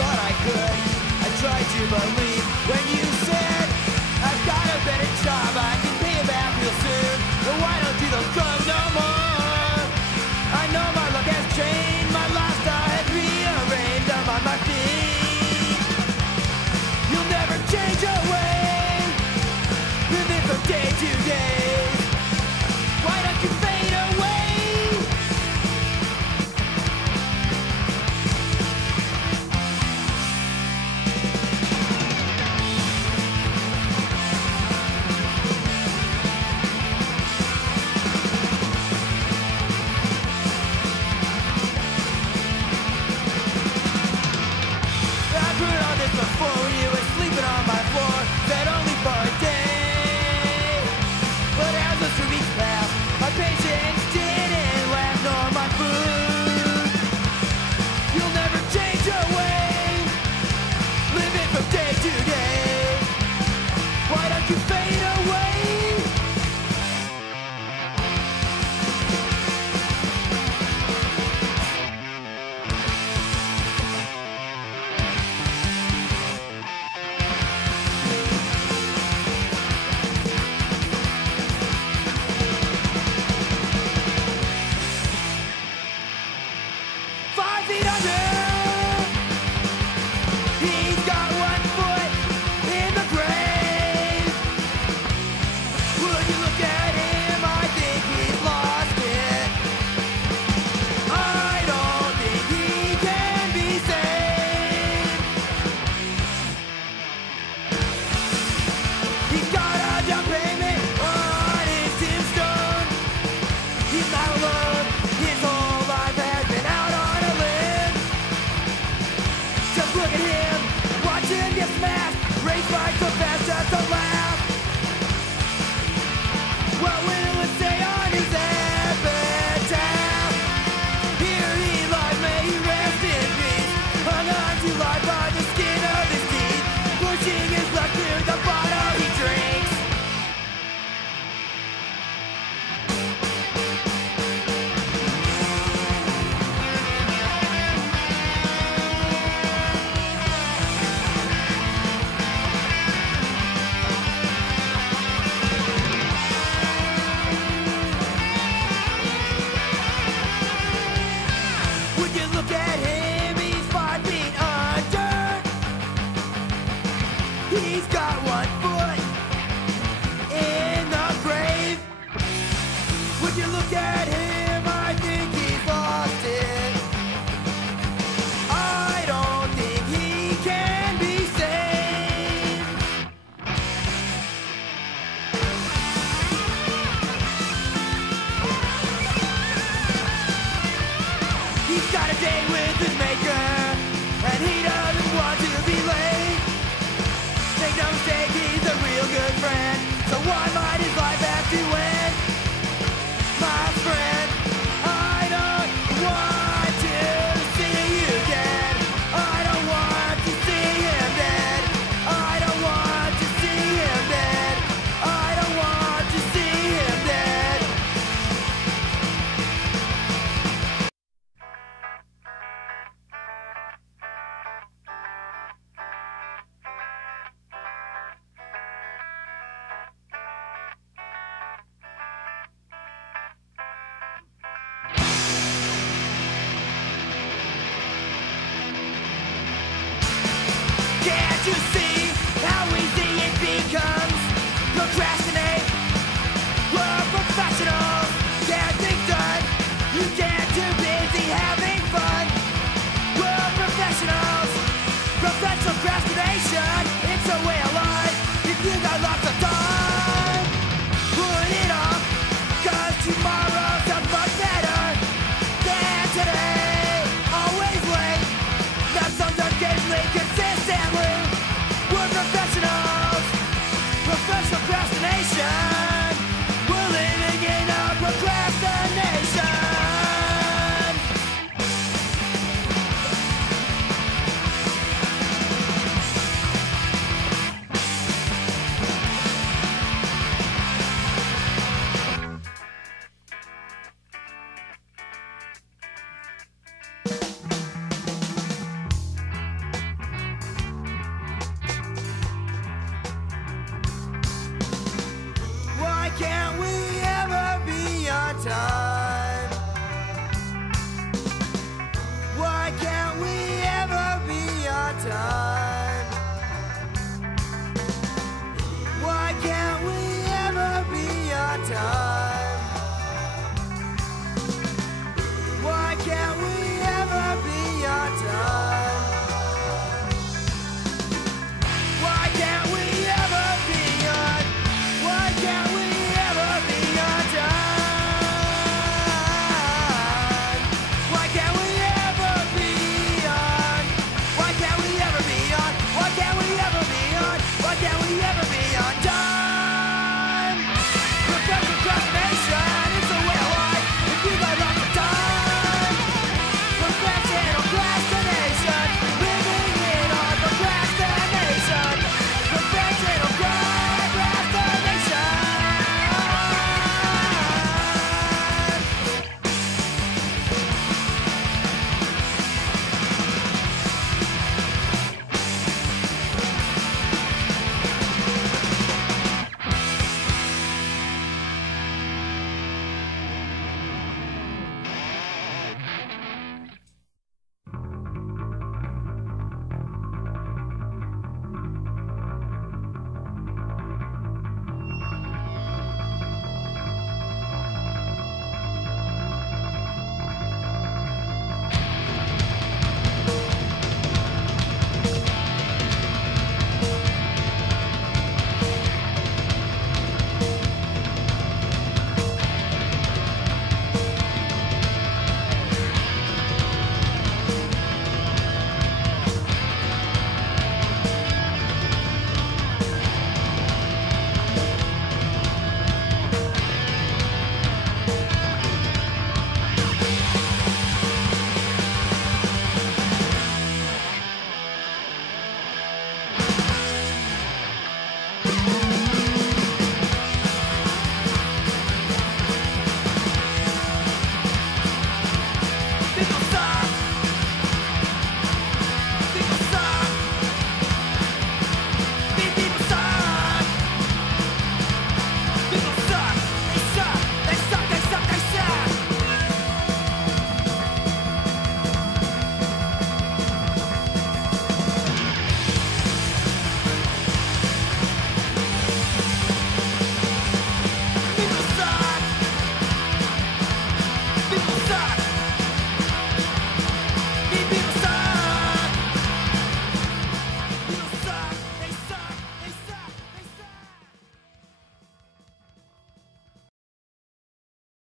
thought I could. I tried to believe when you said I've got a better job, I can pay it back real soon. But why don't do those drugs no more? I know my luck has changed, my lifestyle has rearranged. I'm on my feet. You'll never change your way, living from day to day. Why don't you fade away? Before when you were sleeping on my floor, said only for a day. But as the 3 weeks passed, my patience didn't last, nor my food. You'll never change your way, living from day to day. Why don't you fade away? He's got 1 foot in the grave. Would you look at him? I think he's lost it. I don't think he can be saved. He's got a down payment on his tombstone. He's not alone. His whole life has been out on a limb. Just look at him, watch him get smashed. Race bike so fast just to laugh. What will it say on his epitaph? Here he lies, may he rest in peace. Hung on to life by the skin of his teeth, pushing his luck to the bottle he drinks. Look at him, he's 5 feet under. He's got 1 foot in the grave. Would you look at him? I think he's lost it. I don't think he can be saved. He's got a date with his maker.